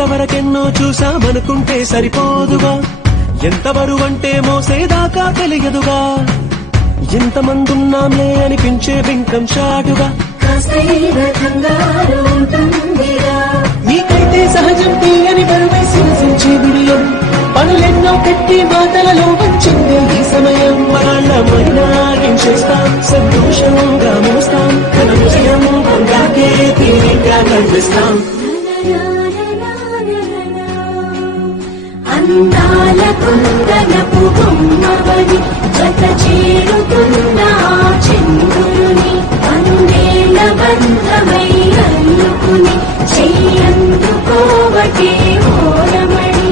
ఇంతవరకెన్నో చూసామనుకుంటే సరిపోదుగా, ఎంతబరువంటే మోసేదాకా తెలియదుగా, ఎంతమందున్నాంలే అనిపించే బింకం చాటుగా నీకైతే సహజం తీయని బరువై సించే బిడియం, పనులెన్నో పెట్టి మాటలలో వంచిందే ఈ సమయం. మరాళ్ళమైనా చేస్తాం, సంతోషంగా మోస్తాం, తన విజయం పొందాకే తీరిగ్గా కనిపిస్తాం. అందాల కుందనపు బొమ్మవని జత చేరుకున్న చంద్రుని అందేల బంధమై అల్లుకుని చెయ్యందుకోవటే ఓరమణి.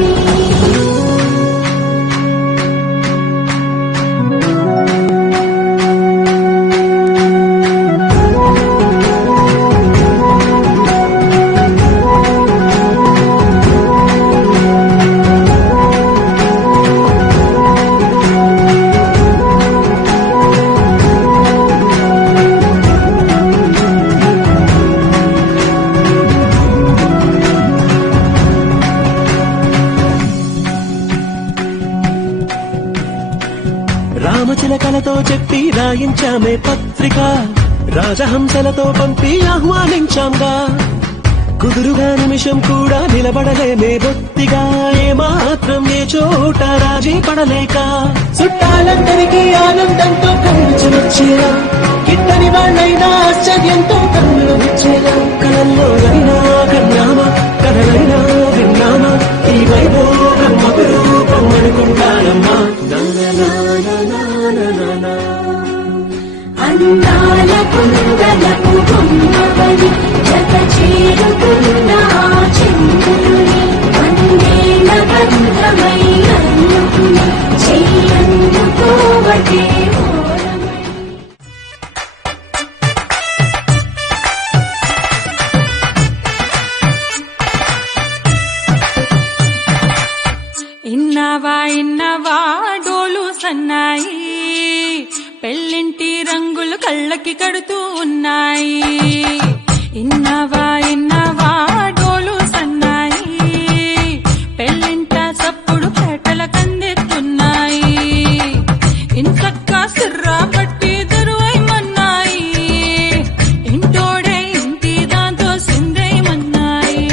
రామచిలకలతో చెప్పి రాయించామే పత్రిక, రాజహంసలతో పంపి ఆహ్వానించాంగా, కుదురుగా నిమిషం కూడా నిలబడలేమే బొత్తిగా, ఏమాత్రం ఏ చోట రాజీ పడలేక, చుట్టాలందరికీ ఆనందంతో కనిపించవచ్చేలా, గిట్టని వాళ్ళైనా ఆశ్చర్యంతో కన్నులు వచ్చేలా, కళల్లో అయినా కన్నామా కథలైనా విన్నామా, ఈ వైభోగం అపురూపం అనుకుంటానమ్మా. అందాల కుందనపు బొమ్మవని జత చేరుకున్న చంద్రుని అందేల బంధమై అల్లుకుని చెయ్యందుకోవటే ఓరమణి. ఇన్నవా ఇన్నవా డోలు సన్నాయి, పెళ్ళింటి రంగులు కళ్ళకి కడుతూ ఉన్నాయి. ఇన్నవా ఇన్నవా డోలు సన్నాయి, పెళ్ళింట చప్పుడు పేటల కందెత్తున్నాయి. ఇంతక్క సిర్రా పట్టి దరువైమన్నాయి, ఇంటోడే ఇంటి దాంతో సిందేయమన్నాయి.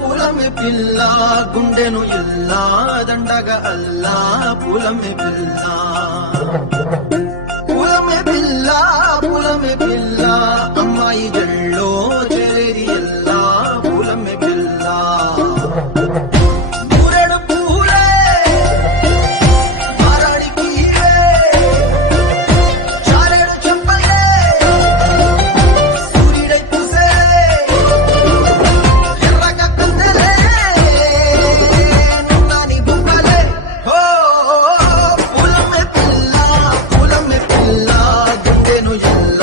పూలమే పిల్ల గుండెను ఇల్లా దండగ అల్లా పూలమే పిల్ల పూలమే పిల్ల అమ్మాయి జల్లో చేరేది ఎల్లా పూలమే పిల్ల పూలమే పిల్ల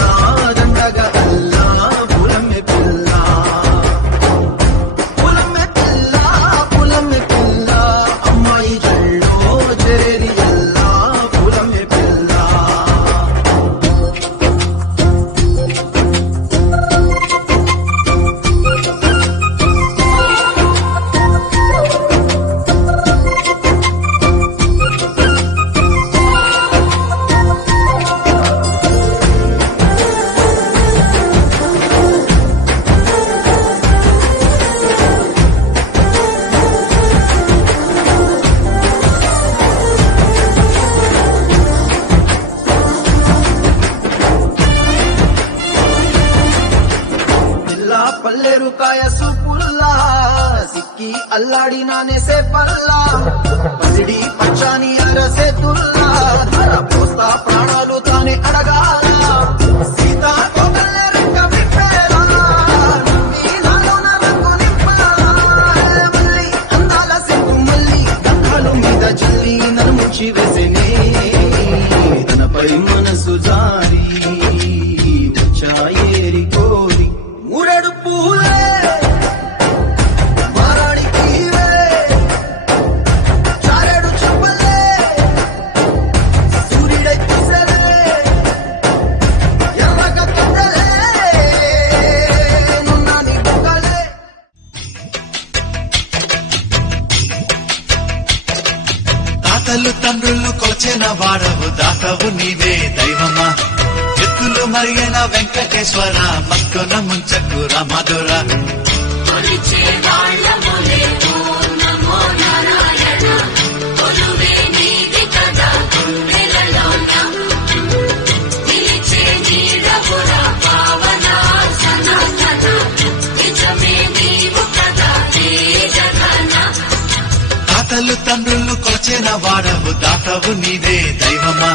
అల్లాడినానే సేపల్లా పసిడి పచ్చాని అరసేతుల్లా ధర పోస్తా ప్రాణాలు తానే అడగాల సీతా కోగల్ల రెక్క విప్పేలా నవ్వి నాలోన రంగు నింపాలా మళ్ళీ అందాల సిగ్గు మళ్ళీ గంధాలు మీద జల్లి నన్ను ముంచి వేసేనే తనపై మనసు జారి వచ్చాయేరి కోరి మూరెడు పూలే తాతలు తండ్రులు కొలిచిన వాడవు దాతవు నీవే దైవమా ఎత్తులు మరిగిన వెంకటేశ్వర మక్కున ముంచకు రామధుర కొలిచే వాళ్ళములే నమో నారాయణ కొలువే నీది కదా గుండెలలోన నిలిచే నీడపురా పావన సనాతన నిజమే నీవు కదా ఏ జగన తాతలు తండ్రులు కొలిచిన వాడవు దాతవు నీవే దైవమా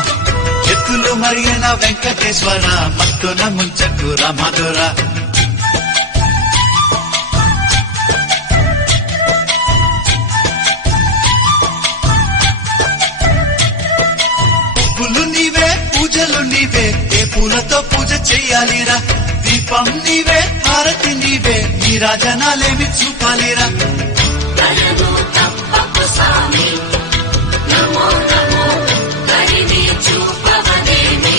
ఎత్తులు మరిగిన వెంకటేశ్వర మక్కున ముంచకు రామధుర పువ్వులు నీవే పూజలు నీవే ఏ పూలతో పూజ చెయ్యాలిరా దీపం నీవే హారతి నీవే నీ రాజనాలేమి చూపాలిరా కలను తప్పకు స్వామి నమో నమో కరిని చూపవదేమి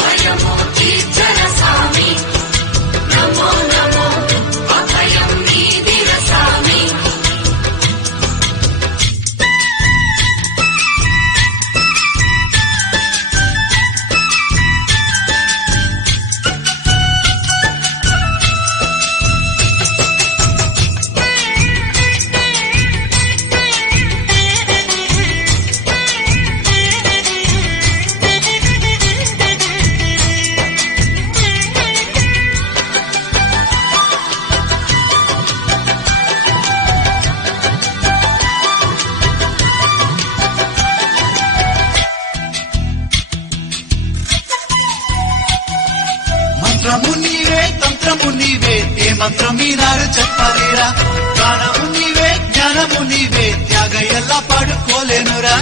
భయము తీర్చర స్వామి నమో నమో అభయం నీదిర స్వామి మంత్రము నీవే తంత్రము నీవే ఏ మంత్రం ఈనాడు చెప్పాలిరా గానము నీవే జ్ఞానము నీవే త్యాగ ఎలా పాడుకోలేనురా